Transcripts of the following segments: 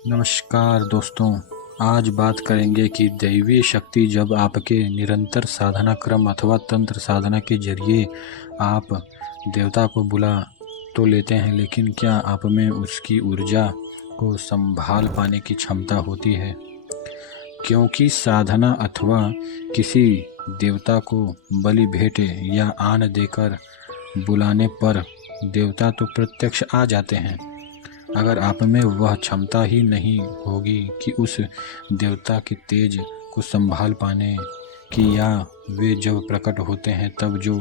नमस्कार दोस्तों। आज बात करेंगे कि दैवीय शक्ति जब आपके निरंतर साधना क्रम अथवा तंत्र साधना के जरिए आप देवता को बुला तो लेते हैं, लेकिन क्या आप में उसकी ऊर्जा को संभाल पाने की क्षमता होती है? क्योंकि साधना अथवा किसी देवता को बलि भेंट या आन देकर बुलाने पर देवता तो प्रत्यक्ष आ जाते हैं। अगर आप में वह क्षमता ही नहीं होगी कि उस देवता के तेज को संभाल पाने की, या वे जब प्रकट होते हैं तब जो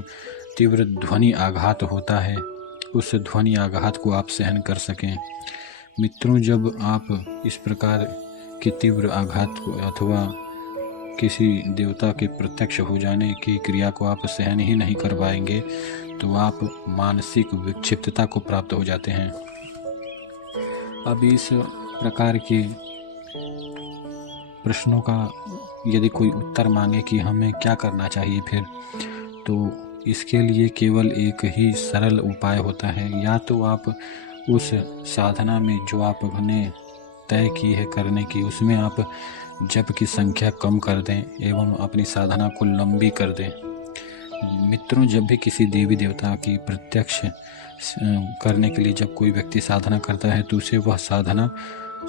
तीव्र ध्वनि आघात होता है उस ध्वनि आघात को आप सहन कर सकें। मित्रों, जब आप इस प्रकार के तीव्र आघात अथवा किसी देवता के प्रत्यक्ष हो जाने की क्रिया को आप सहन ही नहीं कर पाएंगे तो आप मानसिक विक्षिप्तता को प्राप्त हो जाते हैं। अब इस प्रकार के प्रश्नों का यदि कोई उत्तर मांगे कि हमें क्या करना चाहिए फिर, तो इसके लिए केवल एक ही सरल उपाय होता है। या तो आप उस साधना में जो आपने तय की है करने की, उसमें आप जप की संख्या कम कर दें एवं अपनी साधना को लंबी कर दें। मित्रों, जब भी किसी देवी देवता की प्रत्यक्ष करने के लिए जब कोई व्यक्ति साधना करता है तो उसे वह साधना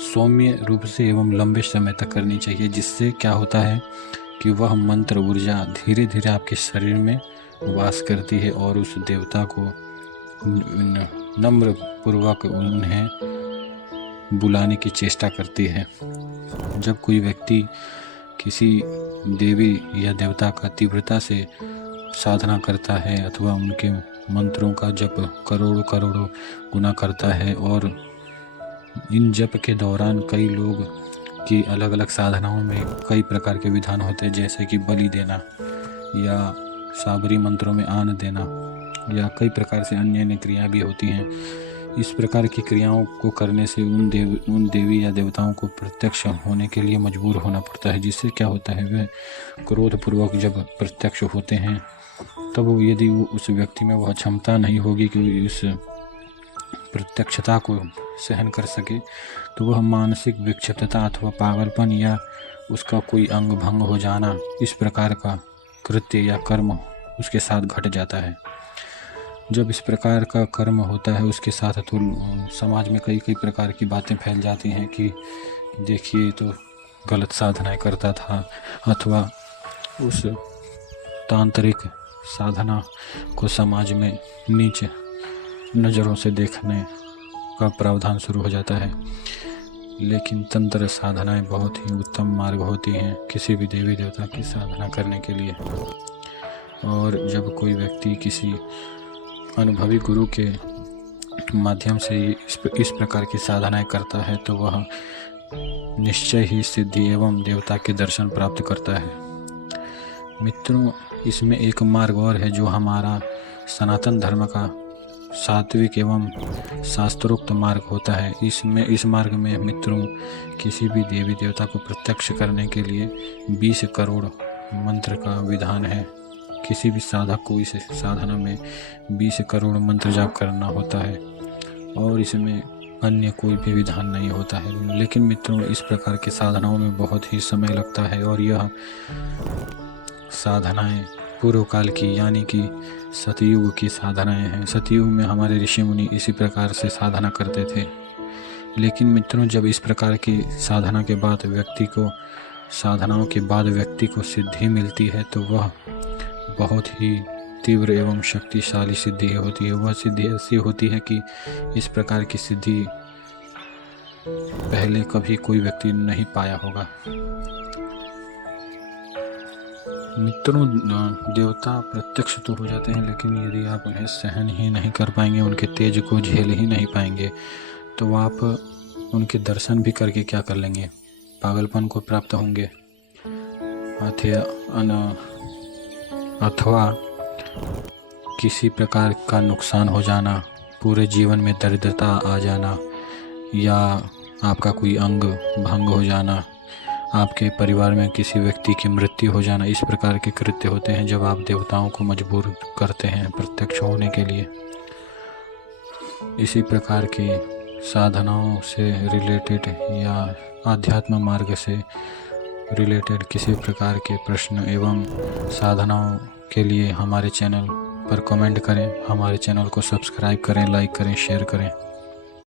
सौम्य रूप से एवं लंबे समय तक करनी चाहिए, जिससे क्या होता है कि वह मंत्र ऊर्जा धीरे धीरे आपके शरीर में वास करती है और उस देवता को नम्र पूर्वक उन्हें बुलाने की चेष्टा करती है। जब कोई व्यक्ति किसी देवी या देवता का तीव्रता से साधना करता है अथवा उनके मंत्रों का जप करोड़ों करोड़ों गुना करता है, और इन जप के दौरान कई लोग की अलग अलग साधनाओं में कई प्रकार के विधान होते हैं, जैसे कि बलि देना या साबरी मंत्रों में आन देना या कई प्रकार से अन्य अन्य क्रियाएं भी होती हैं। इस प्रकार की क्रियाओं को करने से उन देवी या देवताओं को प्रत्यक्ष होने के लिए मजबूर होना पड़ता है, जिससे क्या होता है वे क्रोधपूर्वक जब प्रत्यक्ष होते हैं तब यदि उस व्यक्ति में वह क्षमता नहीं होगी कि उस प्रत्यक्षता को सहन कर सके, तो वह मानसिक विक्षिप्तता अथवा पागलपन या उसका कोई अंग भंग हो जाना, इस प्रकार का कृत्य या कर्म उसके साथ घट जाता है। जब इस प्रकार का कर्म होता है उसके साथ तो समाज में कई कई प्रकार की बातें फैल जाती हैं कि देखिए तो गलत साधनाएं करता था, अथवा उस तांत्रिक साधना को समाज में नीच नज़रों से देखने का प्रावधान शुरू हो जाता है। लेकिन तंत्र साधनाएं बहुत ही उत्तम मार्ग होती हैं किसी भी देवी देवता की साधना करने के लिए। और जब कोई व्यक्ति किसी अनुभवी गुरु के माध्यम से इस प्रकार की साधनाएं करता है तो वह निश्चय ही सिद्धि एवं देवता के दर्शन प्राप्त करता है। मित्रों, इसमें एक मार्ग और है जो हमारा सनातन धर्म का सात्विक एवं शास्त्रोक्त मार्ग होता है। इस मार्ग में मित्रों किसी भी देवी देवता को प्रत्यक्ष करने के लिए 20 करोड़ मंत्र का विधान है। किसी भी साधक को इस साधना में 20 करोड़ मंत्र जाप करना होता है और इसमें अन्य कोई भी विधान नहीं होता है। लेकिन मित्रों, इस प्रकार के साधनाओं में बहुत ही समय लगता है और यह साधनाएं पूर्व काल की यानी कि सतयुग की साधनाएं हैं। सतयुग में हमारे ऋषि मुनि इसी प्रकार से साधना करते थे। लेकिन मित्रों, जब इस प्रकार की साधनाओं के बाद व्यक्ति को सिद्धि मिलती है तो वह बहुत ही तीव्र एवं शक्तिशाली सिद्धि होती है। वह सिद्धि ऐसी होती है कि इस प्रकार की सिद्धि पहले कभी कोई व्यक्ति नहीं पाया होगा। मित्रों, देवता प्रत्यक्ष तो हो जाते हैं, लेकिन यदि आप उन्हें सहन ही नहीं कर पाएंगे, उनके तेज को झेल ही नहीं पाएंगे, तो आप उनके दर्शन भी करके क्या कर लेंगे? पागलपन को प्राप्त होंगे अथवा किसी प्रकार का नुकसान हो जाना, पूरे जीवन में दरिद्रता आ जाना, या आपका कोई अंग भंग हो जाना, आपके परिवार में किसी व्यक्ति की मृत्यु हो जाना, इस प्रकार के कृत्य होते हैं जब आप देवताओं को मजबूर करते हैं प्रत्यक्ष होने के लिए। इसी प्रकार के साधनाओं से रिलेटेड या आध्यात्म मार्ग से रिलेटेड किसी प्रकार के प्रश्न एवं साधनाओं के लिए हमारे चैनल पर कमेंट करें, हमारे चैनल को सब्सक्राइब करें, लाइक करें, शेयर करें।